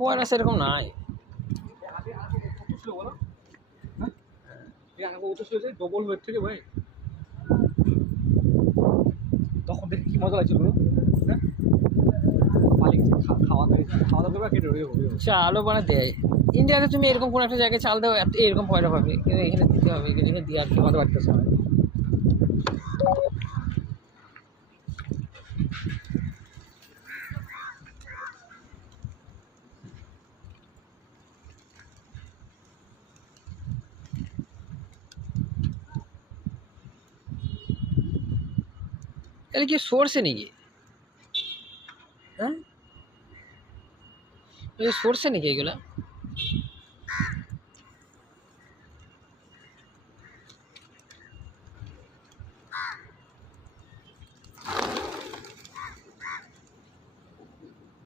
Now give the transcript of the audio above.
পয়লা সেরকম নাই। আগে আগে কত ছিল বলো? হ্যাঁ আগে কত ছিল, যে ডবল ওয়েট থেকে ভাই। তখন দেখি কি মজা লাগছিল বলো? হ্যাঁ মালিক খাওয়া খাওয়া দাওয়া কেটে রয়ে চালও মানে দেয়। ইন্ডিয়াতে তুমি এরকম কোনো একটা জায়গায় চাল দাও, এরকম পয়লা পাবে, কিন্তু এখানে দিতে হবে, এখানে দিয়ে আর কি মতো পারতেছে না। তাহলে কি সরষে নাকি? হ্যাঁ সরষে নাকি এগুলা?